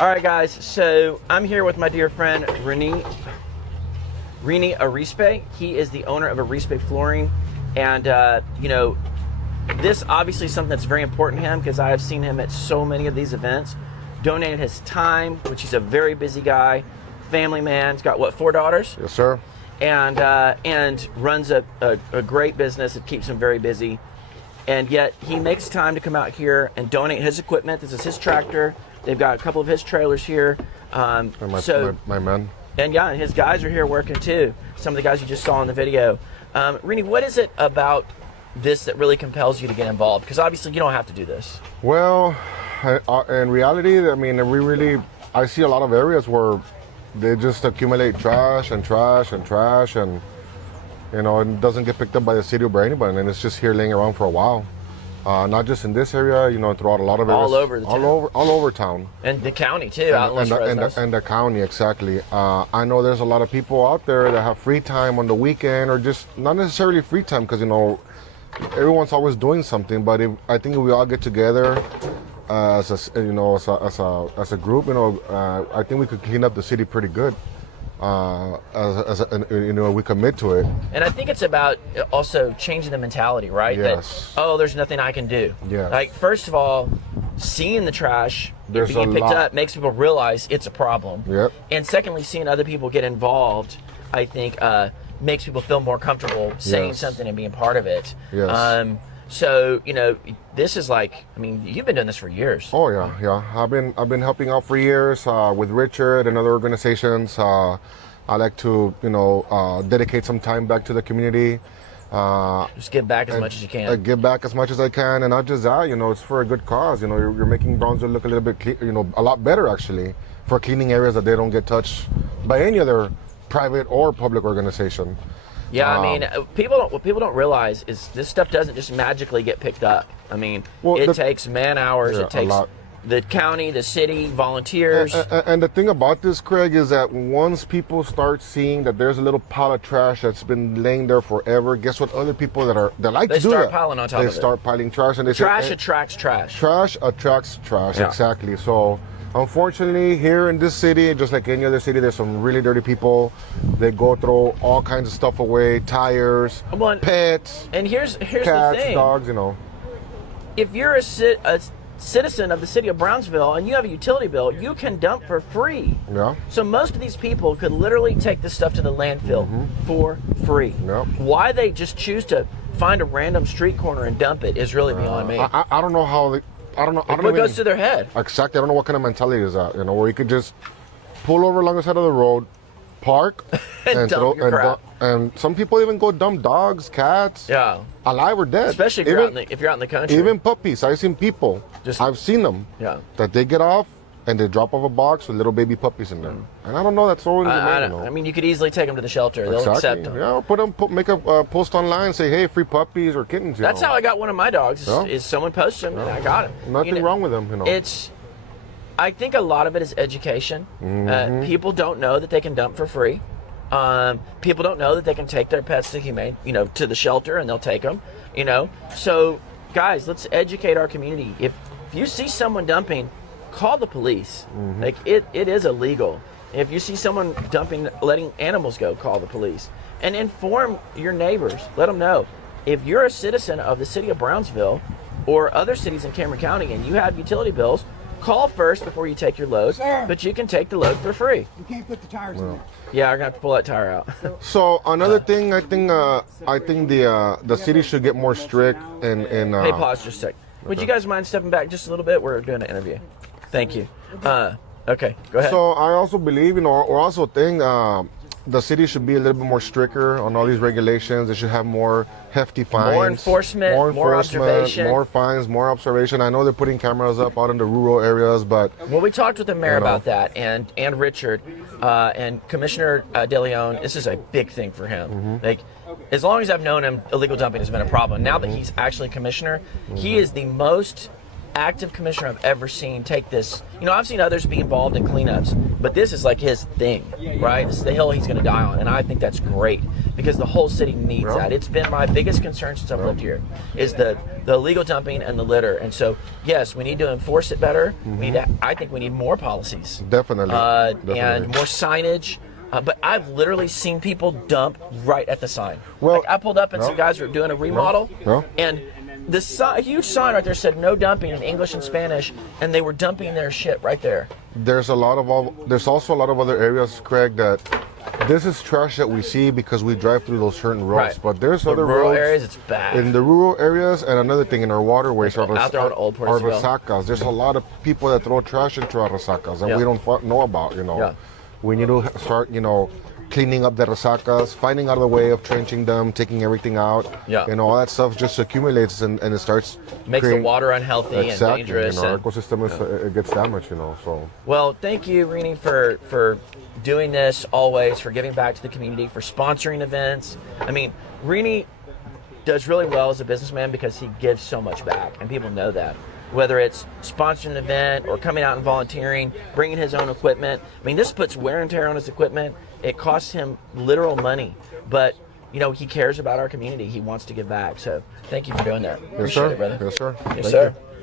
All right, guys, so I'm here with my dear friend, Reni Arizpe. He is the owner of Arizpe Flooring. And, this obviously is something that's very important to him because I have seen him at so many of these events, donated his time, which he's a very busy guy, family man. He's got, what, 4 daughters? Yes, sir. And runs a great business that keeps him very busy. And yet he makes time to come out here and donate his equipment. This is his tractor. They've got a couple of his trailers here. My men. And yeah, his guys are here working too. Some of the guys you just saw in the video. Reni, what is it about this that really compels you to get involved? Because obviously you don't have to do this. Well, in reality, I mean, I see a lot of areas where they just accumulate trash, and it doesn't get picked up by the city or by anybody, and it's just here laying around for a while. Not just in this area, throughout a lot of areas. All over the town. All over town. And the county too, and the county, exactly. I know there's a lot of people out there that have free time on the weekend, or just not necessarily free time, because everyone's always doing something. But I think if we all get together as a group, I think we could clean up the city pretty good. We commit to it. And I think it's about also changing the mentality, right? Yes. That, there's nothing I can do. Yes. Like, first of all, seeing the trash being picked up makes people realize it's a problem. Yep. And secondly, seeing other people get involved, I think, makes people feel more comfortable saying something and being part of it. Yes. So, this is you've been doing this for years. Oh yeah. I've been helping out for years with Richard and other organizations. I like to, dedicate some time back to the community. Just give back as much as you can. Give back as much as I can, and not just that. It's for a good cause. You're making Brownsville look a little bit, a lot better actually, for cleaning areas that they don't get touched by any other private or public organization. Yeah, what people don't realize is this stuff doesn't just magically get picked up. It takes man hours. It takes the county, the city, volunteers. And the thing about this, Craig, is that once people start seeing that there's a little pile of trash that's been laying there forever, guess what? Other people that like to do that, they start piling on top of it. They start piling trash, and trash attracts trash. Trash attracts trash, exactly. So, unfortunately, here in this city, just like any other city, there's some really dirty people. They go throw all kinds of stuff away: tires, pets, and here's cats, the thing: dogs. If you're a citizen of the city of Brownsville and you have a utility bill, you can dump for free. Yeah. So most of these people could literally take this stuff to the landfill for free. Yep. Why they just choose to find a random street corner and dump it is really beyond me. I don't know how. I don't know. What goes through their head? Exactly. I don't know what kind of mentality is that. Where you could just pull over along the side of the road, park, and dump your crap. And some people even go dump dogs, cats, alive or dead. Especially if you're out in the country. Even puppies. I've seen people. I've seen them. Yeah. That they get off and they drop off a box with little baby puppies in there. And I don't know. That's all. You could easily take them to the shelter. They'll accept them. Yeah. Make a post online. Say, hey, free puppies or kittens. That's how I got one of my dogs. Is someone posted them and I got him. Nothing wrong with them. I think a lot of it is education. People don't know that they can dump for free. People don't know that they can take their pets to humane, to the shelter, and they'll take them. So guys, let's educate our community. If you see someone dumping, call the police. It is illegal. If you see someone dumping, letting animals go, call the police and inform your neighbors. Let them know. If you're a citizen of the city of Brownsville or other cities in Cameron County and you have utility bills, call first before you take your load, but you can take the load for free. You can't put the tires in there. Yeah, I'm gonna have to pull that tire out. So another thing, I think the city should get more strict in. Hey, pause just a sec. Would you guys mind stepping back just a little bit? We're doing an interview. Thank you. Okay, go ahead. So I also believe, or also think the city should be a little bit more stricter on all these regulations. They should have more hefty fines. More enforcement, more observation. More fines, more observation. I know they're putting cameras up out in the rural areas, but... Well, we talked with the mayor about that, and Richard, and Commissioner De Leon. This is a big thing for him. As long as I've known him, illegal dumping has been a problem. Now that he's actually commissioner, he is the most active commissioner I've ever seen take this. You know, I've seen others be involved in cleanups, but this is like his thing, right? This is the hill he's going to die on, and I think that's great because the whole city needs that. It's been my biggest concern since I've lived here is the illegal dumping and the litter. And so, yes, we need to enforce it better. I think we need more policies. Definitely. And more signage. But I've literally seen people dump right at the sign. Well, like I pulled up and some guys were doing a remodel, and the huge sign right there said no dumping in English and Spanish, and they were dumping their shit right there. There's also a lot of other areas, Craig, that this is trash that we see because we drive through those certain roads. But there's other rural roads areas. It's bad in the rural areas, and another thing in our waterways are out there on Old our resacas. There's a lot of people that throw trash into our resacas, and we don't know about. You know, we need to start. You know, cleaning up the resacas, finding out a way of trenching them, taking everything out. And all that stuff just accumulates and it starts makes the water unhealthy and dangerous. You know, our ecosystem it gets damaged. You know, so. Well, thank you, Reni, for doing this always, for giving back to the community, for sponsoring events. I mean, Reni does really well as a businessman because he gives so much back, and people know that. Whether it's sponsoring an event or coming out and volunteering, bringing his own equipment. I mean, this puts wear and tear on his equipment. It costs him literal money, but you know, he cares about our community. He wants to give back. So thank you for doing that. Yes, Appreciate sir. it, brother. Yes, sir. Yes, Thank sir. you.